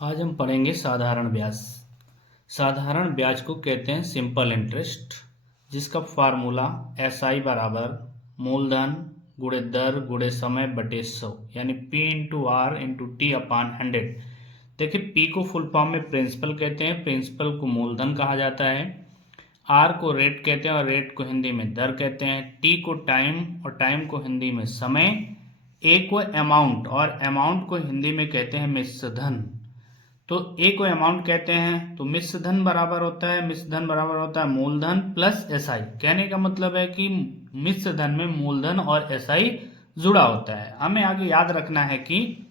आज हम पढ़ेंगे साधारण ब्याज। साधारण ब्याज को कहते हैं सिंपल इंटरेस्ट, जिसका फार्मूला SI बराबर मूलधन गुणे दर गुणे समय बटे 100 यानी P/R/T/100। देखिए, P को फुल फॉर्म में प्रिंसिपल कहते हैं, प्रिंसिपल को मूलधन कहा जाता है, R को रेट कहते हैं और रेट को हिंदी में दर कहते हैं, T को टाइम और टाइम को हिंदी में समय, A को अमाउंट और अमाउंट को हिंदी में कहते हैं मिश्र धन। तो ए को अमाउंट कहते हैं, तो मिश्र धन बराबर होता है मूलधन प्लस एसआई। कहने का मतलब है कि मिश्र धन में मूलधन और एसआई जुड़ा होता है। हमें आगे याद रखना है कि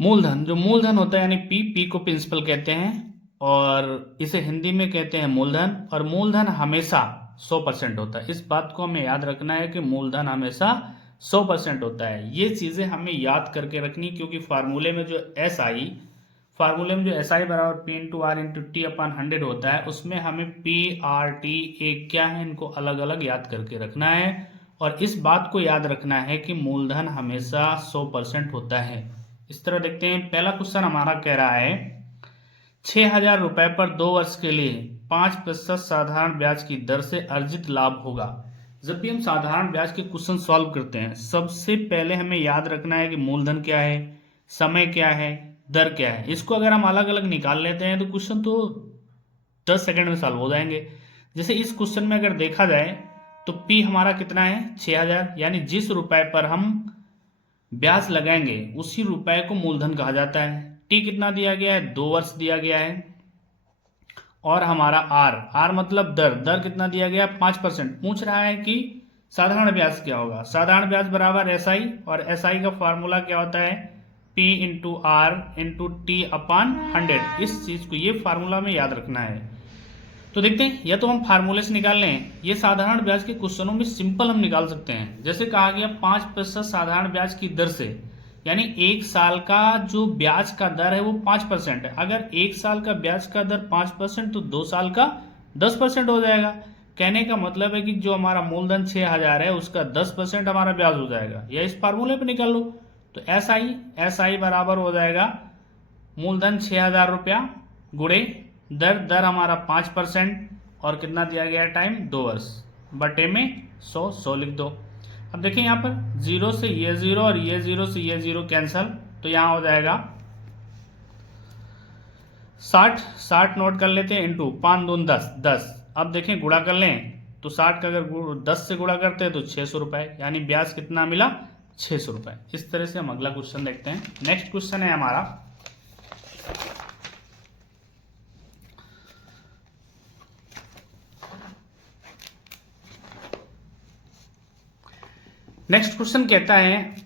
मूलधन होता है यानी पी को प्रिंसिपल कहते हैं और इसे हिंदी में कहते हैं मूलधन, और मूलधन हमेशा 100% होता है। इस बात को हमें याद रखना है कि मूलधन हमेशा 100% होता है। ये चीज़ें हमें याद करके रखनी, क्योंकि फार्मूले में जो एस आई बराबर P/R/T/100 होता है, उसमें हमें P/R/T क्या है, इनको अलग अलग याद करके रखना है। और इस बात को याद रखना है कि मूलधन हमेशा 100% होता है। इस तरह देखते हैं, पहला क्वेश्चन हमारा कह रहा है 6,000 रुपए पर 2 वर्ष के लिए 5% साधारण ब्याज की दर से अर्जित लाभ होगा। जब भी हम साधारण ब्याज के क्वेश्चन सॉल्व करते हैं, सबसे पहले हमें याद रखना है कि मूलधन क्या है, समय क्या है, दर क्या है। इसको अगर हम अलग अलग निकाल लेते हैं तो क्वेश्चन तो 10 सेकंड में सॉल्व हो जाएंगे। जैसे इस क्वेश्चन में अगर देखा जाए तो P हमारा कितना है 6,000, यानी जिस रुपए पर हम ब्याज लगाएंगे उसी रुपए को मूलधन कहा जाता है। T कितना दिया गया है, 2 वर्ष दिया गया है। और हमारा R मतलब दर कितना दिया गया, 5%। पूछ रहा है कि साधारण ब्याज क्या होगा। साधारण ब्याज बराबर SI, और SI का फार्मूला क्या होता है, P/R/T/100। इस चीज को, ये फार्मूला में याद रखना है। तो देखते हैं, या तो हम फार्मूले से निकाल लें, ये साधारण ब्याज के क्वेश्चनों में सिंपल हम निकाल सकते हैं। जैसे कहा गया 5% साधारण ब्याज की दर से, यानी 1 साल का जो ब्याज का दर है वो 5% है। अगर 1 साल का ब्याज का दर 5% तो 2 साल का 10% हो जाएगा। कहने का मतलब है कि जो हमारा मूलधन 6,000 है उसका 10% हमारा ब्याज हो जाएगा, या इस फार्मूले पे निकाल लो। तो SI बराबर हो जाएगा मूलधन 6,000 रुपया गुणे दर हमारा 5%, और कितना दिया गया है टाइम, 2 वर्ष, बटे में 100 लिख दो। अब देखिए यहाँ पर 0 से ये 0 और ये 0 से ये 0 कैंसल, तो यहाँ हो जाएगा 60 नोट कर लेते हैं, इंटू 5 दून 10। अब देखें गुणा कर लें तो 60 का अगर 10 से गुणा करते हैं तो 600 रुपए, यानी ब्याज कितना मिला, 600 रुपए। इस तरह से हम अगला क्वेश्चन देखते हैं। नेक्स्ट क्वेश्चन है हमारा नेक्स्ट क्वेश्चन कहता है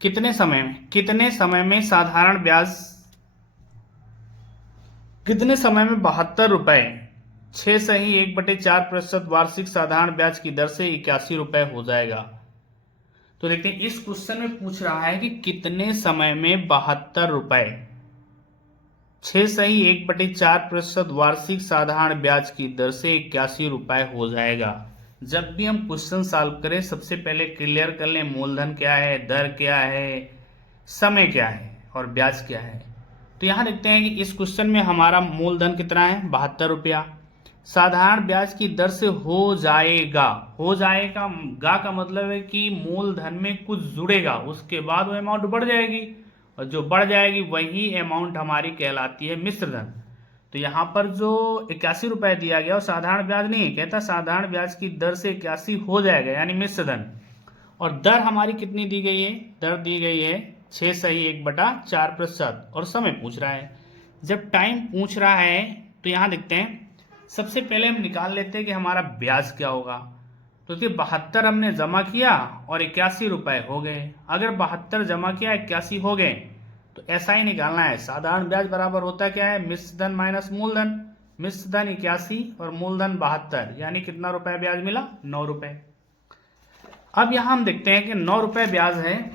कितने समय में साधारण ब्याज, कितने समय में 72 रुपए 6 सही 1/4% वार्षिक साधारण ब्याज की दर से 81 रुपए हो जाएगा। तो देखते हैं, इस क्वेश्चन में पूछ रहा है कि कितने समय में 72 रुपए 6 सही 1/4% वार्षिक साधारण ब्याज की दर से 81 रुपए हो जाएगा। जब भी हम क्वेश्चन सॉल्व करें, सबसे पहले क्लियर कर लें मूलधन क्या है, दर क्या है, समय क्या है और ब्याज क्या है। तो यहां देखते हैं कि इस क्वेश्चन में हमारा मूलधन कितना है, 72 रुपया। साधारण ब्याज की दर से हो जाएगा गा का मतलब है कि मूलधन में कुछ जुड़ेगा, उसके बाद वो अमाउंट बढ़ जाएगी, और जो बढ़ जाएगी वही अमाउंट हमारी कहलाती है मिश्र धन। तो यहाँ पर जो 81 रुपए दिया गया वो साधारण ब्याज नहीं कहता, साधारण ब्याज की दर से 81 हो जाएगा यानी मिश्र धन। और दर हमारी कितनी दी गई है, दर दी गई है 6 सही 1/4%, और समय पूछ रहा है। जब टाइम पूछ रहा है तो यहाँ देखते हैं, सबसे पहले हम निकाल लेते हैं कि हमारा ब्याज क्या होगा। तो 72 हमने जमा किया और 81 रुपए हो गए। अगर 72 जमा किया 81 हो गए तो ऐसा ही निकालना है। साधारण ब्याज बराबर होता क्या है, मिश्र धन माइनस मूलधन। मिश्र धन 81 और मूलधन 72, यानी कितना रुपए ब्याज मिला, 9 रुपए। अब यहां हम देखते हैं कि 9 रुपए ब्याज है,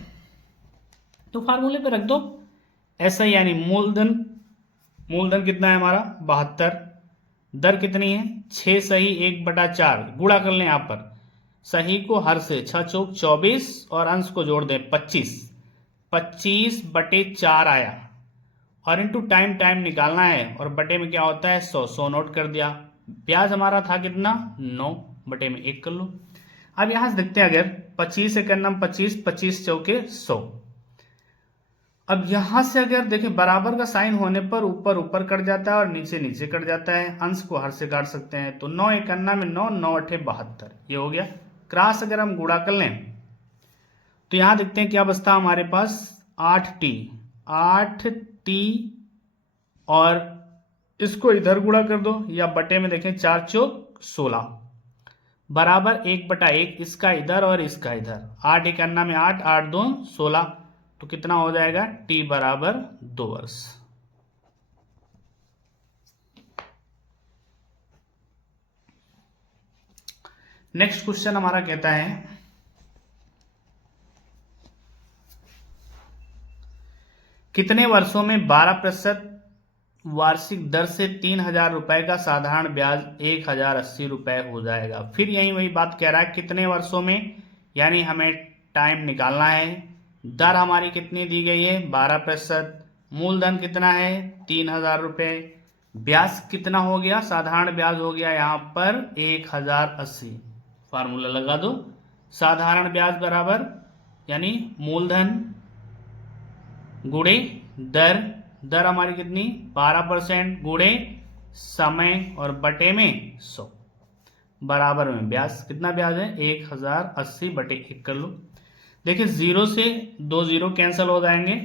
तो फार्मूले पे रख दो ऐसा, यानी मूलधन कितना है हमारा 72, दर कितनी है 6 सही 1/4, गुणा कर लें। यहां पर सही को हर से 6 चौक 24 और अंश को जोड़ दें 25, 25/4 आया और इनटू टाइम टाइम निकालना है और बटे में क्या होता है 100 नोट कर दिया। ब्याज हमारा था कितना 9 बटे में 1 कर लो। अब यहां से देखते हैं अगर 25 एक नम 25 25 चौके 100। अब यहां से अगर देखें बराबर का साइन होने पर ऊपर ऊपर कट जाता है और नीचे नीचे कट जाता है, अंश को हर से काट सकते हैं। तो 9 एक में 9 9 अठे 72 ये हो गया। क्रॉस अगर हम गुणा कर लें तो यहां देखते हैं क्या बचता हमारे पास 8t और इसको इधर गुणा कर दो या बटे में देखें 4 चौक 16 बराबर 1/1 इसका इधर और इसका इधर। 8 एक में 8 8 2 16 तो कितना हो जाएगा t बराबर 2 वर्ष। नेक्स्ट क्वेश्चन हमारा कहता है कितने वर्षों में 12% वार्षिक दर से 3,000 रुपए का साधारण ब्याज 1,080 रुपए हो जाएगा। फिर यही वही बात कह रहा है कितने वर्षों में, यानी हमें टाइम निकालना है। दर हमारी कितनी दी गई है 12%, मूलधन कितना है 3,000 रुपए, ब्याज कितना हो गया साधारण ब्याज हो गया यहाँ पर 1,080। फार्मूला लगा दो, साधारण ब्याज बराबर यानी मूलधन गुणे दर, दर हमारी कितनी 12% गुणे समय और बटे में 100 बराबर में ब्याज कितना ब्याज है 1,080 बटे 1 कर लो। देखिए 0 से 2 0 कैंसिल हो जाएंगे।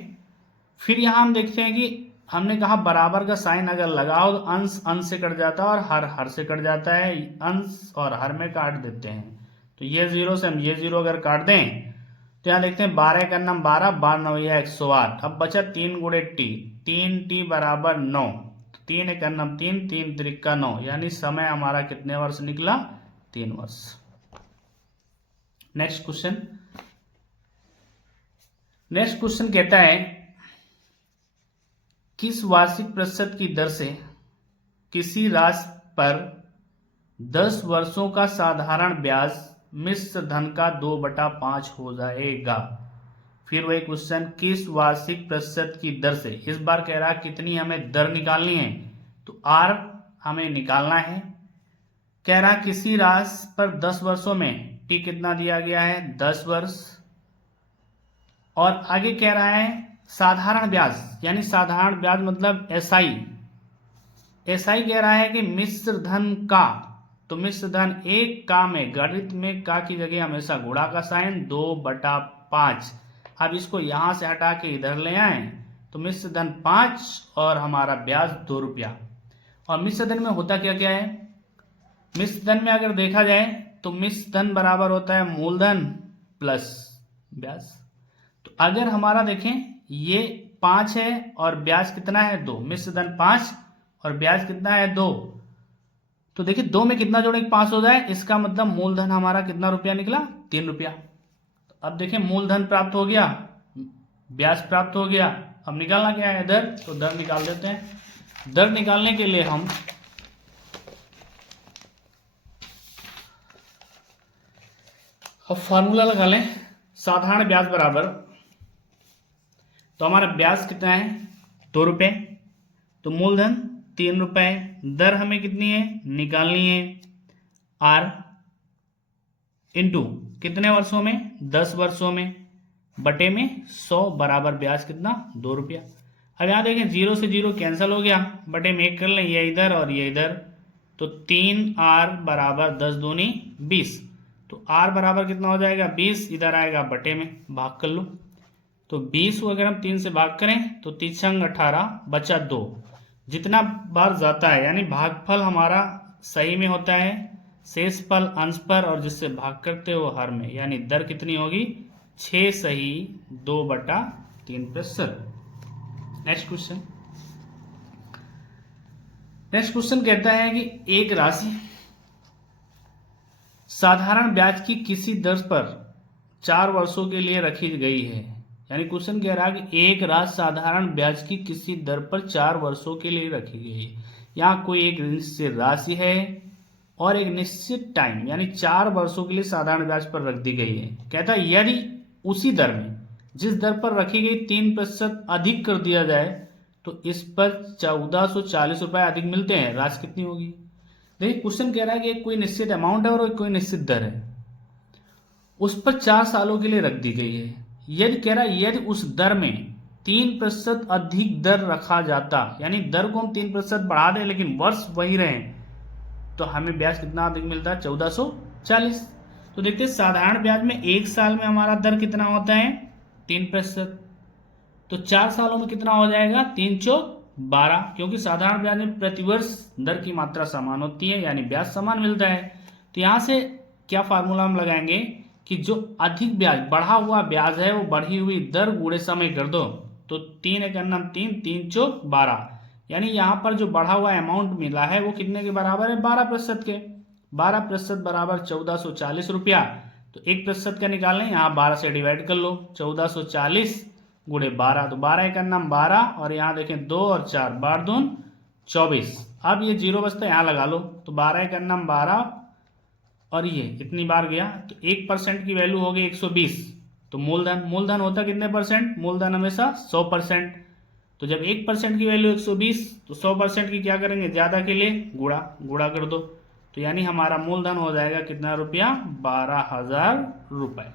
फिर यहां हम देखते हैं कि हमने कहा बराबर का साइन अगर लगाओ तो अंश अंश से कट जाता है और हर हर से कट जाता है, अंश और हर में काट देते हैं। तो ये 0 से हम ये 0 अगर काट दें तो यहाँ देखते हैं 12 का नाम 12 12 9 108। अब बचा 3 गुणे टी, 3t बराबर 9, 3 एक नाम 3 3 त्रिका 9, यानी समय हमारा कितने वर्ष निकला 3 वर्ष। नेक्स्ट क्वेश्चन कहता है किस वार्षिक प्रतिशत की दर से किसी राशि पर 10 वर्षों का साधारण ब्याज मिश्र धन का 2/5 हो जाएगा। फिर वही क्वेश्चन किस वार्षिक प्रतिशत की दर से, इस बार कह रहा है कितनी हमें दर निकालनी है तो आर हमें निकालना है। कह रहा किसी राशि पर 10 वर्षों में टी कितना दिया गया है 10 वर्ष और आगे कह रहा है साधारण ब्याज, यानी साधारण ब्याज मतलब एसआई कह रहा है कि मिश्र धन का, तो मिश्र धन एक का में गणित में का की जगह हमेशा गुणा का साइन 2/5। अब इसको यहां से हटा के इधर ले आए तो मिश्र धन 5 और हमारा ब्याज 2 रुपया। और मिश्र धन में होता क्या क्या है, मिश्र धन में अगर देखा जाए तो मिश्र धन बराबर होता है मूलधन प्लस ब्याज। तो अगर हमारा देखें ये 5 है और ब्याज कितना है 2, मिश्र धन 5 और ब्याज कितना है 2, तो देखिए 2 में कितना जोड़ेंगे 5 हो जाए, इसका मतलब मूलधन हमारा कितना रुपया निकला 3 रुपया। अब देखें मूलधन प्राप्त हो गया, ब्याज प्राप्त हो गया, अब निकालना क्या है दर, तो दर निकाल देते हैं। दर निकालने के लिए हम अब फार्मूला लगा लें, साधारण ब्याज बराबर, तो हमारा ब्याज कितना है 2 रुपये, तो मूलधन 3 रुपए, दर हमें कितनी है निकालनी है आर इंटू कितने वर्षों में 10 वर्षों में बटे में 100 बराबर ब्याज कितना 2 रुपया। अब यहाँ देखें 0 से 0 कैंसिल हो गया, बटे में 1 कर लें, ये इधर और ये इधर, तो 3r बराबर 10 दूनी 20, तो r बराबर कितना हो जाएगा 20, इधर आएगा बटे में भाग कर लो, तो 20 को अगर हम 3 से भाग करें तो 3 18 बचा 2, जितना बार जाता है यानी भागफल हमारा सही में होता है, शेष फल अंश पर और जिससे भाग करते हो हर में, यानी दर कितनी होगी 6 सही 2/3%। नेक्स्ट क्वेश्चन कहता है कि एक राशि साधारण ब्याज की किसी दर पर 4 वर्षों के लिए रखी गई है, यानी क्वेश्चन कह रहा है कि एक राशि साधारण ब्याज की किसी दर पर 4 वर्षों के लिए रखी गई है। यहाँ कोई एक निश्चित राशि है और एक निश्चित टाइम यानी 4 वर्षों के लिए साधारण ब्याज पर रख दी गई है। कहता है यदि उसी दर में जिस दर पर रखी गई 3% अधिक कर दिया जाए तो इस पर 1440 रुपए अधिक मिलते हैं, राशि कितनी होगी। देखिए क्वेश्चन कह रहा है कि कोई निश्चित अमाउंट है और कोई निश्चित दर है, उस पर 4 सालों के लिए रख दी गई है। यदि कह रहा है यदि उस दर में 3% अधिक दर रखा जाता, यानी दर को हम 3% बढ़ा दें लेकिन वर्ष वही रहे, तो हमें ब्याज कितना अधिक मिलता है, 1440। तो देखते हैं साधारण ब्याज में 1 साल में हमारा दर कितना होता है, 3%। तो 4 सालों में कितना हो जाएगा, 3 चौक 12, क्योंकि साधारण ब्याज में प्रतिवर्ष दर की मात्रा समान होती है, यानी ब्याज समान मिलता है। तो यहां से क्या फार्मूला हम लगाएंगे कि जो अधिक ब्याज बढ़ा हुआ ब्याज है वो बढ़ी हुई दर गुणे समय कर दो, तो 3 एक अन्नम 3, 3 चौक 12, यानी यहाँ पर जो बढ़ा हुआ अमाउंट मिला है वो कितने के बराबर है, 12% के। 12% बराबर 1440 रुपया। तो 1% का निकाल लें, यहाँ 12 से डिवाइड कर लो, 1440 गुणे 12, तो 12 एक अन्नम 12, और यहाँ देखें 2 और 4, 12 दून 24। अब ये जीरो बचता है, यहाँ लगा लो, तो 12 एक अन्नम 12 और ये इतनी बार गया, तो 1% की वैल्यू हो गई 120। तो मूलधन होता कितने परसेंट, मूलधन हमेशा 100%। तो जब 1% की वैल्यू 120, तो 100% की क्या करेंगे, ज्यादा के लिए गुणा कर दो, तो यानी हमारा मूलधन हो जाएगा कितना रुपया, 12,000 रुपए।